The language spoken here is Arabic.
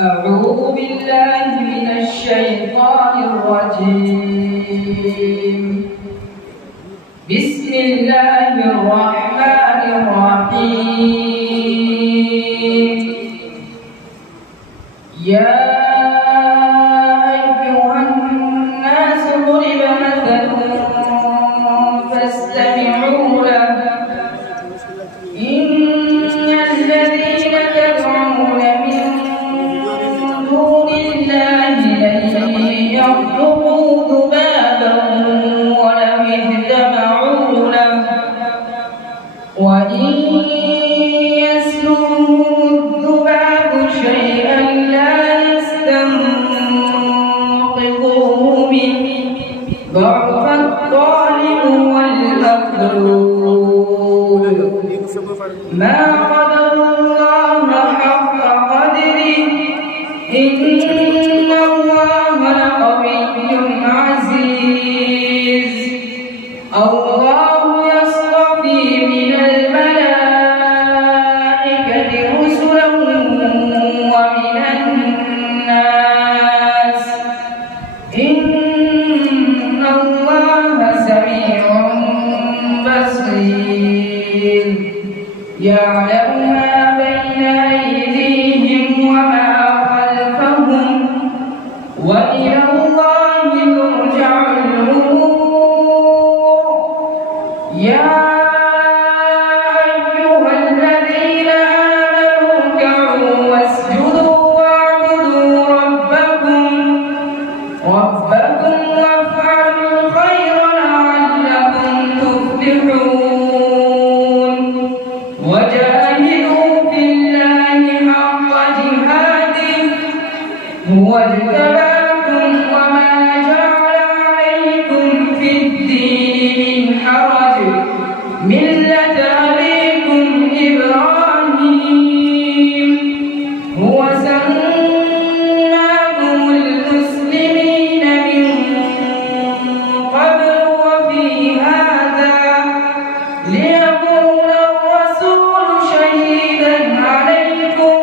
أعوذ بالله من الشيطان الرجيم. بسم الله الرحمن الرحيم. يا أيها الناس ضرب مثل فاستمعوا له. إن الذين تدعون من دون الله لن يخلقوا ذبابا ولو اجتمعوا له وإن يسلبهم الذباب شيئا لا يستنقذوه منه ضعف الطالب والمطلوب. ما قدر الله حق قدره إن الله لقوي عزيز. الله يصطفي من الملائكة رسلا ومن الناس إن الله سميع بصير. يعلم ما بين أيديهم وما خلفهم وإلى الله ترجع الأمور. يا أيها الذين آمنوا اركعوا واسجدوا واعبدوا ربكم وافعلوا الخير لعلكم تفلحون. وجاهدوا في الله حق جهاده هو اجتباكم وما جعل عليكم في الدين من حرج ملة أبيكم إبراهيم هو سماكم المسلمين من قبل وفي هذا ليكون الرسول شهيدا عليكم